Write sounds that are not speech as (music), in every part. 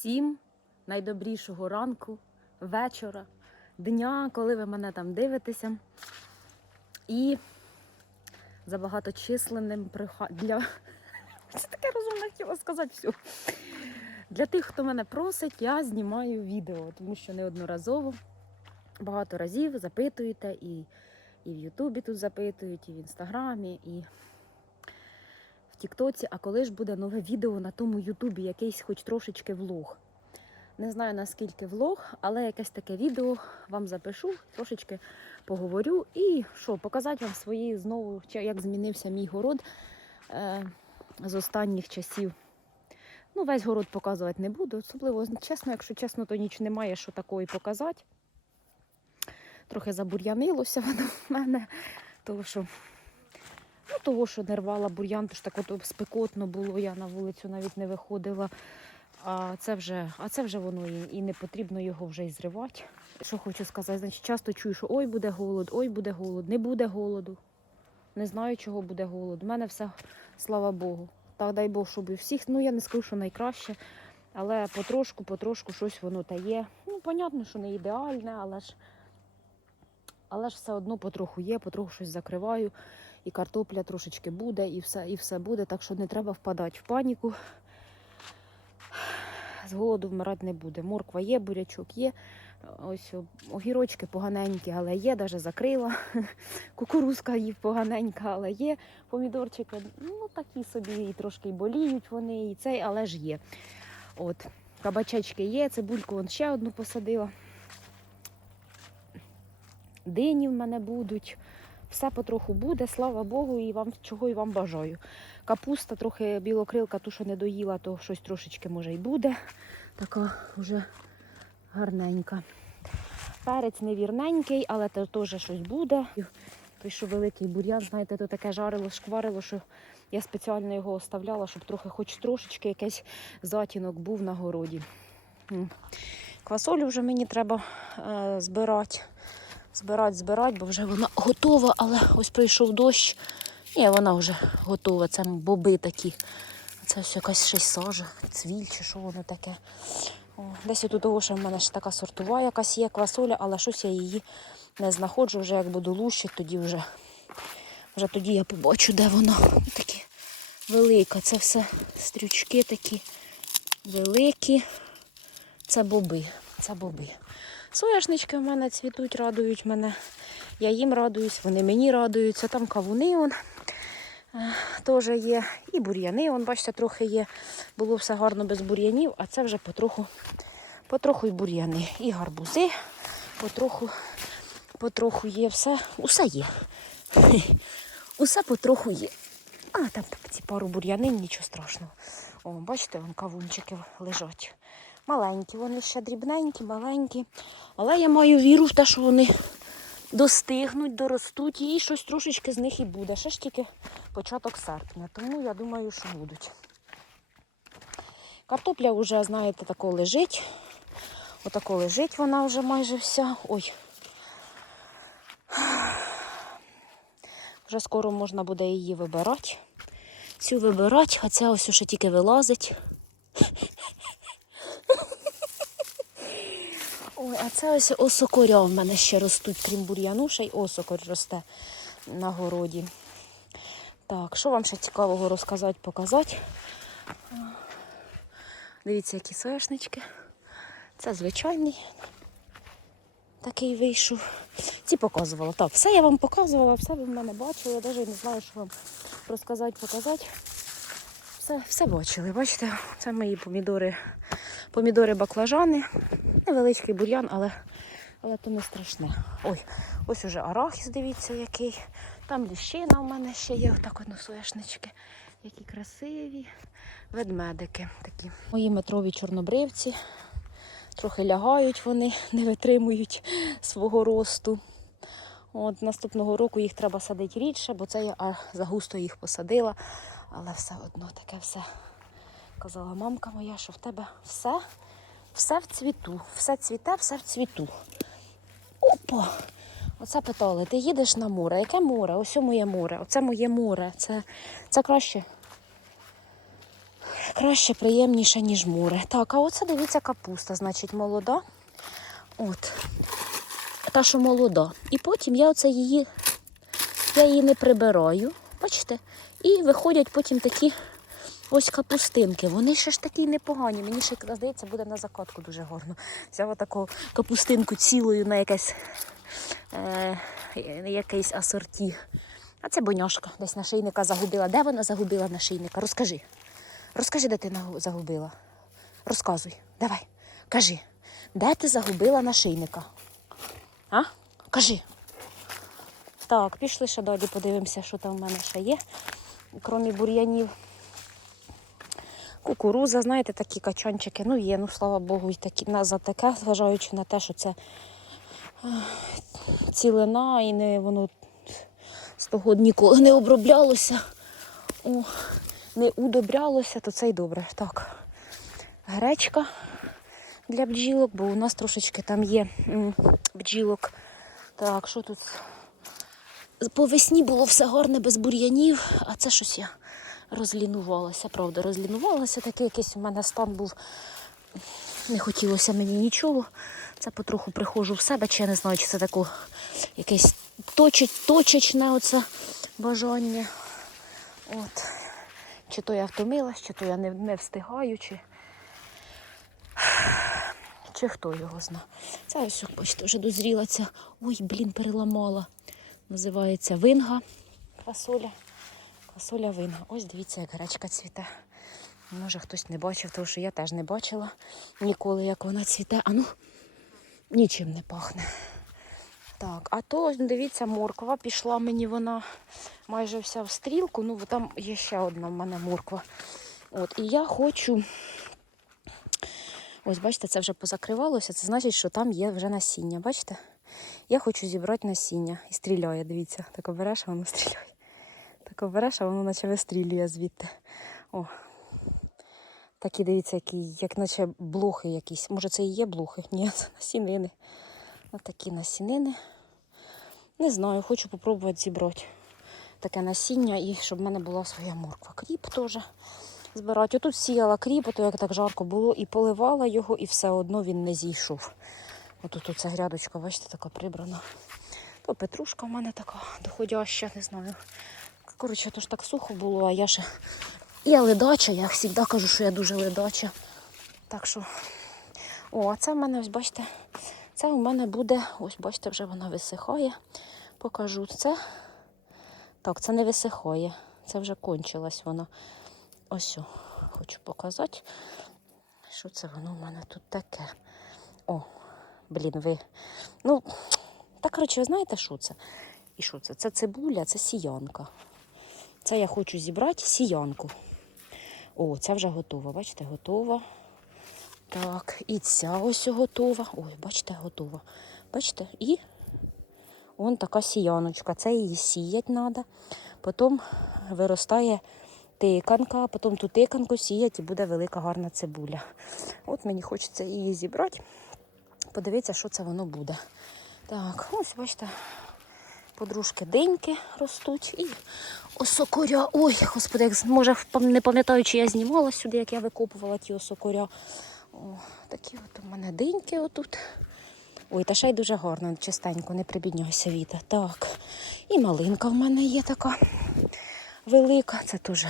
всім найдобрішого ранку, вечора, дня, коли ви мене там дивитеся. І за багаточисленним приха... для. (laughs) Таке розумне хотіла сказати. Для тих, хто мене просить, я знімаю відео, тому що неодноразово багато разів запитуєте і, і в Ютубі тут запитують, і в Інстаграмі, і Тіктоці. А коли ж буде нове відео на тому Ютубі, якийсь хоч трошечки влог. Не знаю наскільки влог, але якесь таке відео вам запишу, трошечки поговорю і що, показати вам свої знову, як змінився мій город е, з останніх часів. Ну, весь город показувати не буду. Особливо, чесно, якщо чесно, то ніч немає, що такої показати. Трохи забур'янилося воно в мене, того що, ну, того, що не рвала бур'ян, ж так от спекотно було, я на вулицю навіть не виходила. А це вже, а це вже воно і, і не потрібно його вже і зривати. Що хочу сказати, значить, часто чую, що ой буде голод, ой буде голод, не буде голоду. Не знаю, чого буде голод. У мене все, слава Богу. Так дай Бог, щоб і всіх, ну я не скажу, що найкраще, але потрошку, потрошку щось воно та є. Ну, понятно, що не ідеальне, але ж, але ж все одно потроху є, потроху щось закриваю, і картопля трошечки буде, і все, і все буде. Так що не треба впадати в паніку. З голоду вмирати не буде. Морква є, бурячок є. Ось огірочки поганенькі, але є, навіть закрила. (laughs) Кукурузка їх поганенька, але є. Помідорчики, ну такі собі, і трошки боліють вони, і цей, але ж є. От, кабачечки є, цибульку вон ще одну посадила. Дині в мене будуть. Все потроху буде, слава Богу, і вам чого і вам бажаю. Капуста, трохи білокрилка, ту, що не доїла, то щось трошечки може й буде. Така вже гарненька. Перець невірненький, але то теж щось буде. Той, що великий бур'ян, знаєте, то таке жарило, шкварило, що я спеціально його оставляла, щоб трохи, хоч трошечки якийсь затінок був на городі. Квасолю вже мені треба е, збирати. Збирати, збирати, бо вже вона готова, але ось прийшов дощ. Ні, вона вже готова. Це боби такі. Це ось якась щось сажа, цвіль чи що воно таке. О, десь тут того, що в мене ще така сортова якась є квасоля, але щось я її не знаходжу. Вже як буду лущити, тоді вже, вже тоді я побачу, де вона. Такі велика. Це все стрючки такі великі. Це боби. Це боби. Соняшнички в мене цвітуть, радують мене. Я їм радуюсь, вони мені радуються. Там кавуни он, е, теж є. І бур'яни, он, бачите, трохи є. Було все гарно без бур'янів, а це вже потроху, потроху і бур'яни. І гарбузи, потроху, потроху є все. Усе є. (laughs) Усе потроху є. А, там ці пару бур'янин, нічого страшного. О, бачите, вон кавунчики лежать. Маленькі, вони ще дрібненькі, маленькі. Але я маю віру в те, що вони достигнуть, доростуть і щось трошечки з них і буде. Ще ж тільки початок серпня, тому я думаю, що будуть. Картопля вже, знаєте, тако лежить. Отако лежить вона вже майже вся. Ой. Вже скоро можна буде її вибирати. Цю вибирати, а це ось ще тільки вилазить. Ой, а це ось осокоря в мене ще ростуть, крім бур'яну, ще й осокор росте на городі. Так, що вам ще цікавого розказати, показати? Дивіться, які соняшнички. Це звичайний такий вийшов. Ці показувала. Так, все я вам показувала, все ви в мене бачили. Я навіть не знаю, що вам розказати, показати. Все, все бачили. Бачите, це мої помідори, помідори баклажани. Невеличкий бур'ян, але, але то не страшне. Ой, ось уже арахіс, дивіться, який. Там ліщина у мене ще є, отак одно сояшнички. Які красиві. Ведмедики такі. Мої метрові чорнобривці. Трохи лягають вони, не витримують свого росту. От Наступного року їх треба садити рідше, бо це я загусто їх посадила. Але все одно таке все. Казала мамка моя, що в тебе все, все в цвіту. Все цвіте, все в цвіту. Опа! Оце питали, ти їдеш на море. Яке море? Ось моє море. Оце моє море. Це, це краще. краще, приємніше, ніж море. Так, а оце дивіться капуста, значить, молода. От. Та, що молода. І потім я оце її, я її не прибираю. Бачите? І виходять потім такі ось капустинки. Вони ще ж такі непогані. Мені ще здається, буде на закатку дуже гарно. Взяла таку капустинку цілою на якесь е, якийсь асорті. А це боняшка десь нашийника загубила. Де вона загубила нашийника? Розкажи. Розкажи, де ти загубила. Розказуй. Давай. Кажи, де ти загубила нашийника? А? Кажи. Так, пішли ще далі, подивимося, що там в мене ще є, крім бур'янів. Кукуруза, знаєте, такі качанчики. Ну є, ну слава Богу, і такі на за таке, зважаючи на те, що це цілина і не воно з того ніколи не оброблялося, о, не удобрялося, то це й добре. Так, гречка для бджілок, бо у нас трошечки там є бджілок. Так, що тут? По весні було все гарне без бур'янів, а це щось я розлінувалася, правда, розлінувалася. Такий якийсь у мене стан був. Не хотілося мені нічого. Це потроху приходжу в себе, чи я не знаю, чи це таке якесь точить, точечне оце бажання. От. Чи то я втомилась, чи то я не, не встигаю, чи... чи хто його зна. Це ось, бачите, вже дозріла ця. Ой, блін, переламала. Називається винга. Квасоля. Квасоля винга. Ось дивіться, як гречка цвіте. Може хтось не бачив, тому що я теж не бачила ніколи, як вона цвіте. А ну, нічим не пахне. Так, а то дивіться, морква пішла мені вона майже вся в стрілку. Ну, там є ще одна в мене морква. От, і я хочу. Ось, бачите, це вже позакривалося. Це значить, що там є вже насіння. Бачите? Я хочу зібрати насіння. І стріляє, дивіться. Так обереш, а воно стріляє. Так обереш, а воно наче вистрілює звідти. О. Такі, дивіться, які, як наче блохи якісь. Може, це і є блохи? Ні, це насінини. Ось такі насінини. Не знаю, хочу попробувати зібрати таке насіння і щоб в мене була своя морква. Кріп теж збирати. Отут сіяла кріп, то як так жарко було, і поливала його, і все одно він не зійшов. Отут оця грядочка, бачите, така прибрана. То петрушка в мене така доходяща, не знаю. Коротше, то ж так сухо було, а я ще. Я ледача, я завжди кажу, що я дуже ледача. Так що. О, а це в мене, ось бачите, це у мене буде, ось бачите, вже вона висихає. Покажу це. Так, це не висихає. Це вже кончилась вона. Ось, о, хочу показати, що це воно в мене тут таке. О, блін, ви. Ну, так, коротше, ви знаєте, що це? І що це? Це цибуля, це сіянка. Це я хочу зібрати сіянку. О, ця вже готова. Бачите, готова. Так, і ця ось готова. Ой, бачите, готова. Бачите? І вон така сіяночка. Це її сіять треба. Потім виростає тиканка, потім ту тиканку сіять і буде велика гарна цибуля. От мені хочеться її зібрати. Подивіться, що це воно буде. Так, ось бачите, подружки деньки ростуть і осокоря. Ой, господи, як може не пам'ятаю, чи я знімала сюди, як я викопувала ті осокоря. О, такі от у мене деньки отут. Ой, та ще й дуже гарно, чистенько, не прибідняйся Віта. Так. І малинка в мене є така велика. Це теж.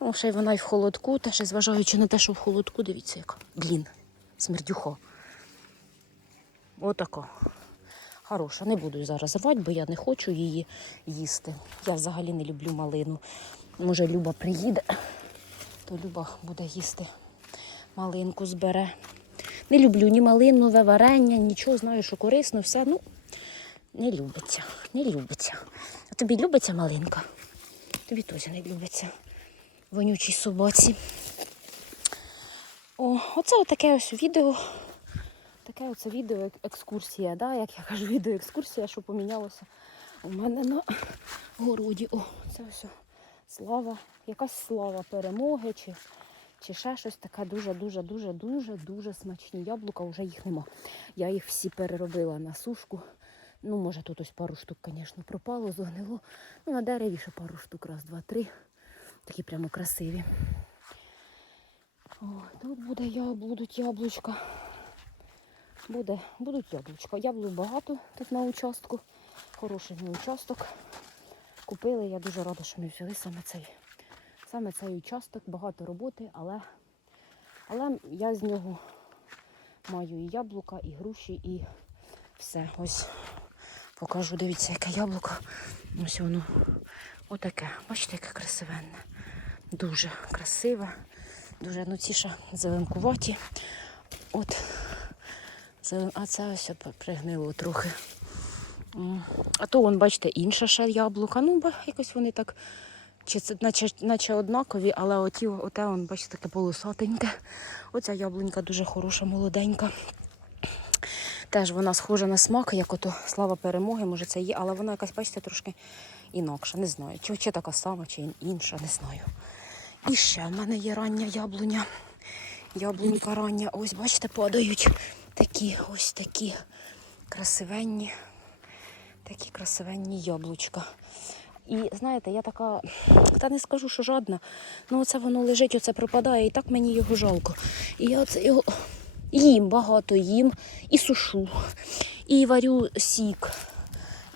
Ну, ще й вона й в холодку, теж і зважаючи на те, що в холодку, дивіться, яка. Блін, смердюхо. Отако. Хороша. Не буду зараз рвати, бо я не хочу її їсти. Я взагалі не люблю малину. Може, Люба приїде, то Люба буде їсти. Малинку збере. Не люблю ні малинове варення, нічого знаю, що корисно, все. Ну, не любиться. Не любиться. А тобі любиться малинка? Тобі теж не любиться. Вонючій собаці. О, оце отаке ось відео. Таке оце відео екскурсія, да? як я кажу, відео екскурсія, що помінялося у мене на городі. О, це ось слава, якась слава перемоги чи, чи ще щось таке дуже-дуже, дуже, дуже, дуже смачні яблука, вже їх нема. Я їх всі переробила на сушку. Ну, може, тут ось пару штук, звісно, пропало, зогнило. Ну, на дереві ще пару штук, раз, два, три. Такі прямо красиві. О, тут буде я, яблучка. Буде, будуть яблучка. Яблук багато тут на участку. Хороший мій участок. Купили, я дуже рада, що ми взяли саме цей. Саме цей участок, багато роботи, але, але я з нього маю і яблука, і груші, і все. Ось покажу, дивіться, яке яблуко. Ось воно отаке. Бачите, яке красивенне. Дуже красиве. Дуже ну ці зеленкуваті. От. А це ось пригнило трохи. А то, вон, бачите, інша ще яблука. Ну, якось вони так, чи це, наче, наче однакові, але оті, оте, вон, бачите, таке полосатеньке. Оця яблунька дуже хороша, молоденька. Теж вона схожа на смак, як ото слава перемоги, може це є, але вона якась, бачите, трошки інакша. Не знаю, чи, чи така сама, чи інша, не знаю. І ще в мене є рання яблуня. Яблунька рання. Ось, бачите, падають такі, ось такі красивенні, такі красивенні яблучка. І знаєте, я така, та не скажу, що жадна, ну оце воно лежить, оце пропадає, і так мені його жалко. І я оце його їм багато їм і сушу, і варю сік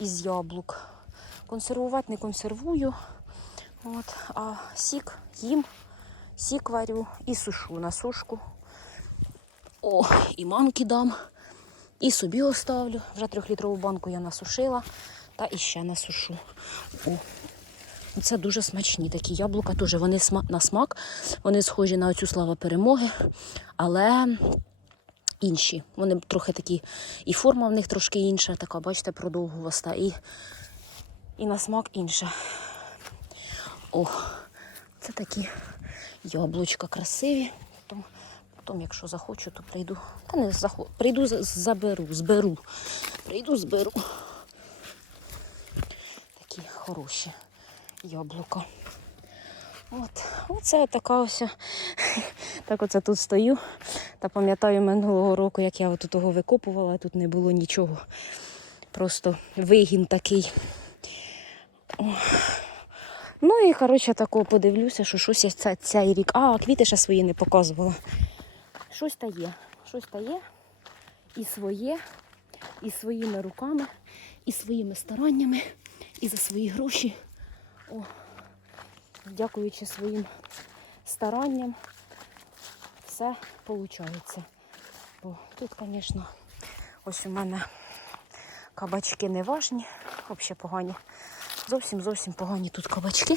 із яблук. Консервувати не консервую. От, а сік їм, сік варю і сушу на сушку. О, і мамки дам, і собі оставлю. Вже трьохлітрову банку я насушила та іще насушу. О. Це дуже смачні такі яблука. Теж вони на смак, вони схожі на оцю славу перемоги, але інші. Вони трохи такі, і форма в них трошки інша, така, бачите, продовгуваста, і, і на смак інша. О, це такі яблучка красиві. Потім, якщо захочу, то прийду. Та не захочу, прийду, заберу, зберу. Прийду, зберу. Такі хороші яблука. От, оце така ось. Так оце тут стою. Та пам'ятаю минулого року, як я от того викопувала, тут не було нічого. Просто вигін такий. Ну і коротше такого подивлюся, що щось ця, цей рік. А, квіти ще свої не показувала. Щось та є. Щось та є. І своє, і своїми руками, і своїми стараннями, і за свої гроші. О, дякуючи своїм старанням, все виходить. Бо тут, звісно, ось у мене кабачки не важні, взагалі погані. Зовсім зовсім погані тут кабачки.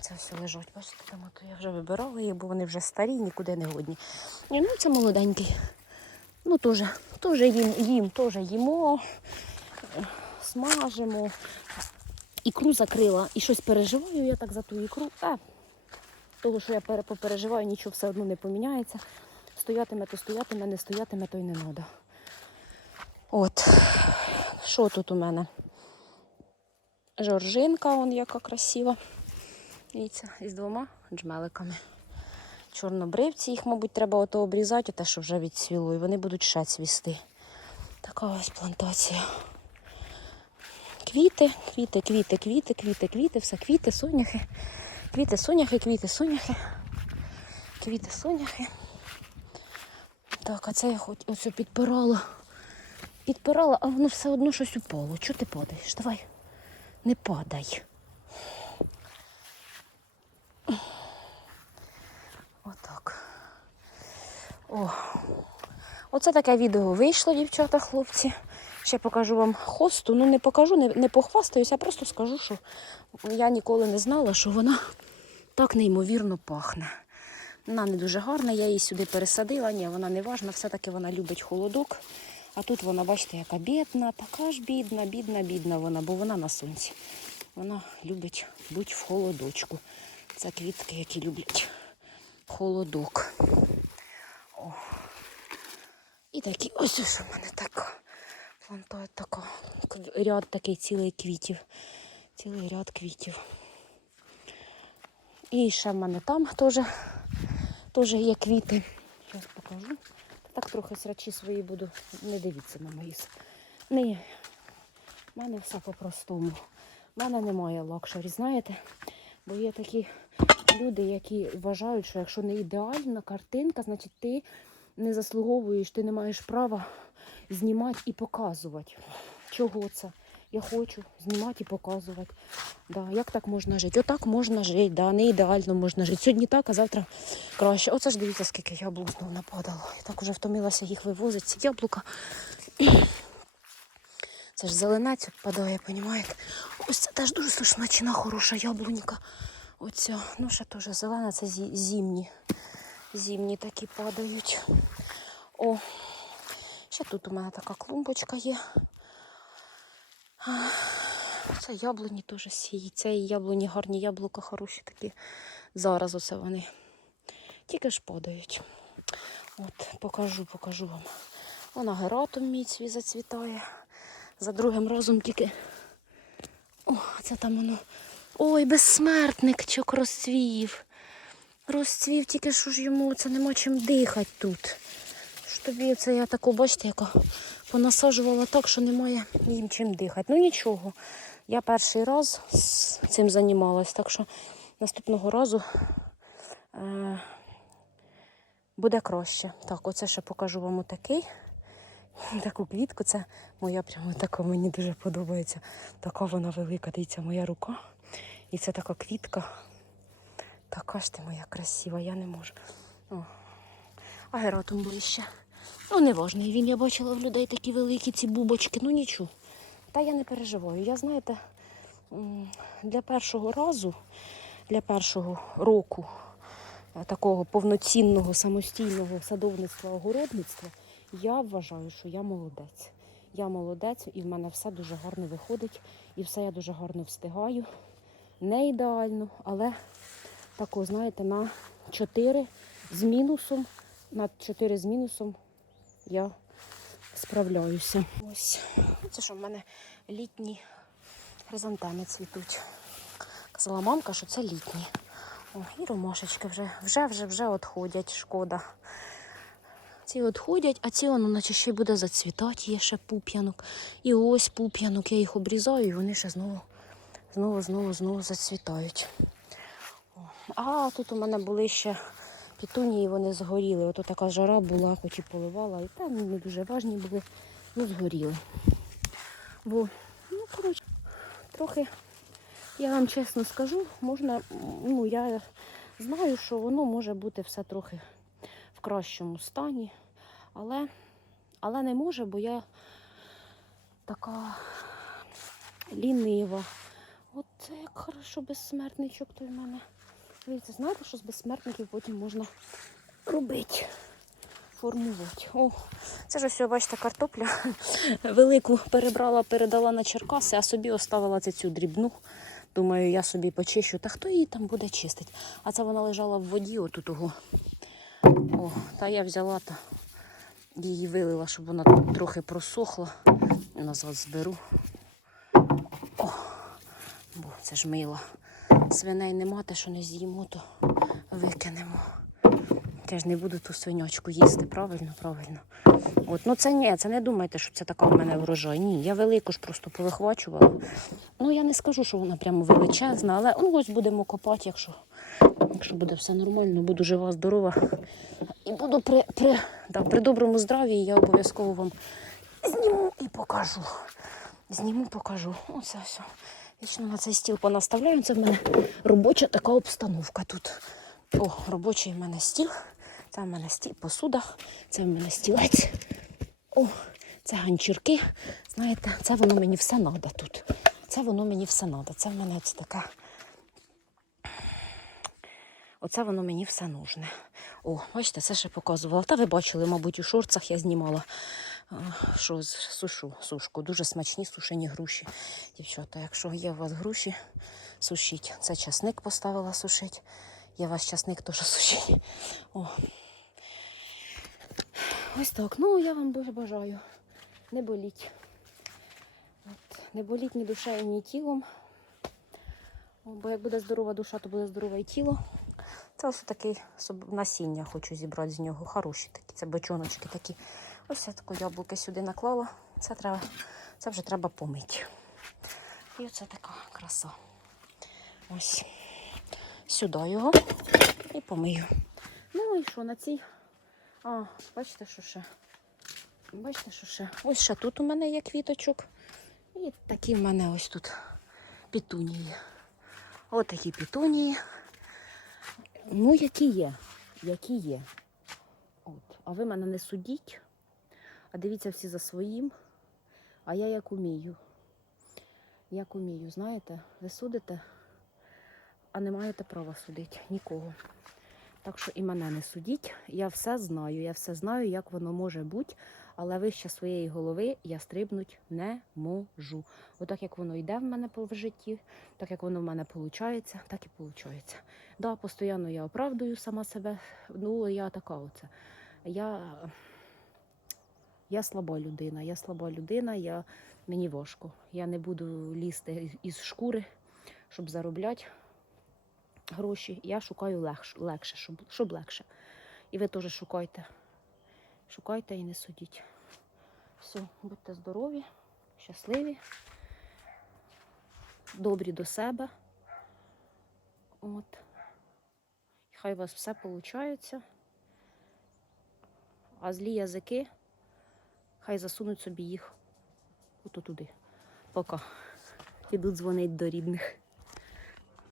Це все лежать, бачите, там от я вже вибирала їх, бо вони вже старі, нікуди не годні. Ні, ну це молоденький. Ну теж, теж їм, їм теж їмо, смажимо. Ікру закрила і щось переживаю я так за ту ікру. Е, того, що я попереживаю, нічого все одно не поміняється. Стоятиме, то стоятиме, не стоятиме, то й не треба. От, що тут у мене? Жоржинка, он яка красива. Дивіться, із двома джмеликами. Чорнобривці, їх, мабуть, треба ото обрізати, те, що вже відцвіло, і вони будуть ще цвісти. Така ось плантація. Квіти, квіти, квіти, квіти, квіти, квіти, все квіти, соняхи. Квіти, соняхи, квіти, соняхи. Квіти, соняхи. Так, а це я хоч оцю підпирала. Підпирала, а воно все одно щось упало. Чого ти падаєш? Давай. Не падай. О. Оце таке відео вийшло, дівчата, хлопці. Ще покажу вам хосту. Ну не покажу, не, не похвастаюся, а просто скажу, що я ніколи не знала, що вона так неймовірно пахне. Вона не дуже гарна, я її сюди пересадила. Ні, вона не важна, все-таки вона любить холодок. А тут вона, бачите, яка бідна, така ж бідна, бідна, бідна вона, бо вона на сонці. Вона любить бути в холодочку. Це квітки, які люблять холодок. О. І такі, ось ось у мене така планта, така, ряд такий цілий квітів. Цілий ряд квітів. І ще в мене там теж, теж є квіти. Зараз покажу. Так трохи срачі свої буду. Не дивіться на мої. Ні. В мене все по-простому. В мене немає лакшері, знаєте? Бо є такі люди, які вважають, що якщо не ідеальна картинка, значить ти не заслуговуєш, ти не маєш права знімати і показувати. Чого це? Я хочу знімати і показувати. Да, як так можна жити? Отак можна жити, да, не ідеально можна жити. Сьогодні так, а завтра краще. Оце ж дивіться, скільки яблук знов нападало. Я так уже втомилася їх вивозити. Ці яблука. Це ж зеленець падає, понімаєте? Ось це теж дуже смачна, хороша яблунька. Оця, ну ще теж зелена, це зі- зимні. Зимні такі падають. О, ще тут у мене така клумбочка є. Це яблуні теж. Це і яблуні гарні яблука хороші такі. Зараз оце вони. Тільки ж падають. От, покажу, покажу вам. Вона гератом мій свій зацвітає. За другим разом тільки. О, це там воно. Ой, безсмертникчик розцвів. Розцвів, тільки що ж йому це нема чим дихати тут. Що тобі це я таку, бачите, яка понасаджувала так, що немає їм чим дихати. Ну нічого. Я перший раз цим займалась, так що наступного разу е, буде краще. Так, оце ще покажу вам отакий. (laughs) Таку квітку, це моя прямо така, мені дуже подобається. Така вона велика, дивіться, моя рука. І це така квітка. Така ж ти моя красива, я не можу. О. А гератум ближче. Ну, не важний він. Я бачила в людей такі великі ці бубочки, ну нічого. Та я не переживаю. Я, знаєте, для першого разу, для першого року е, такого повноцінного самостійного садовництва, огородництва, я вважаю, що я молодець. Я молодець, і в мене все дуже гарно виходить, і все я дуже гарно встигаю. Не ідеально, але тако, знаєте, на 4 з мінусом, на 4 з мінусом я справляюся. Ось. Це що в мене літні хризантеми цвітуть. Казала мамка, що це літні. О, і ромашечки вже, вже, вже, вже відходять, шкода. Ці відходять, а ці воно наче ще буде зацвітати, є ще пуп'янок. І ось пуп'янок, я їх обрізаю, і вони ще знову, знову, знову, знову зацвітають. А тут у мене були ще пітунії, вони згоріли. Ото така жара була, хоч і поливала, і там не дуже важні були, ну згоріли. Бо, ну, коротше, трохи, я вам чесно скажу, можна, ну, я знаю, що воно може бути все трохи в кращому стані, але, але не може, бо я така лінива. От це як хорошо безсмертничок той в мене. Дивіться, знаєте, що з безсмертників потім можна робити, формувати. О, це ж все, бачите, картопля. (laughs) Велику перебрала, передала на Черкаси, а собі оставила цю дрібну. Думаю, я собі почищу. Та хто її там буде чистити? А це вона лежала в воді отут того. О, та я взяла та її вилила, щоб вона трохи просохла. Назад зберу. Це ж мило. Свиней нема, те, що не з'їмо, то викинемо. Я ж не буду ту свиньочку їсти, правильно, правильно. От, ну це ні, це не думайте, що це така в мене врожай. Ні, я велику ж просто повихвачувала. Ну я не скажу, що вона прямо величезна, але ну, ось будемо копати, якщо, якщо буде все нормально, буду жива, здорова. І буду при, при, да, при доброму здравії, я обов'язково вам зніму і покажу. Зніму, покажу. Оце все. Вічно на цей стіл понаставляю. Це в мене робоча така обстановка тут. О, робочий в мене стіл. Це в мене стіл, посуда, це в мене стілець. О, це ганчірки. Знаєте, це воно мені все треба тут. Це воно мені все треба. Це в мене ось така. Оце воно мені все нужне. О, бачите, це ще показувала. Та ви бачили, мабуть, у шорцах я знімала що сушу, сушку. Дуже смачні сушені груші. Дівчата, якщо є у вас груші, сушіть. Це часник поставила сушить. Є у вас часник теж сушіть. О. Ось так. Ну, я вам дуже бажаю. Не боліть. От. Не боліть ні душею, ні тілом. Бо як буде здорова душа, то буде здорове і тіло. Це ось соб- насіння хочу зібрати з нього. Хороші такі, це бочоночки такі. Ось я таку яблуки сюди наклала. Це, треба, це вже треба помити. І оце така краса. Ось. сюди його і помию. Ну і що на цій? А, бачите, що ще? Бачите, що ще? Ось ще тут у мене є квіточок. І такі в мене ось тут пітунії. Ось такі пітунії. Ну, які є. Які є. От. А ви мене не судіть, а дивіться всі за своїм. А я як умію. Як умію, знаєте, ви судите, а не маєте права судити нікого. Так що і мене не судіть. Я все знаю, я все знаю, як воно може бути, але вище своєї голови я стрибнути не можу. Отак як воно йде в мене в житті, так як воно в мене виходить, так і виходить. Да, постійно я оправдую сама себе. Ну, я така оце. Я, я слаба людина, я слаба людина, я, мені важко. Я не буду лізти із шкури, щоб заробляти гроші. Я шукаю легше, легше щоб, щоб легше. І ви теж шукайте. Шукайте і не судіть. Все, будьте здорові, щасливі, добрі до себе. От. Хай у вас все виходить. А злі язики, хай засунуть собі їх ото туди. Пока. Ідуть дзвонить до рідних.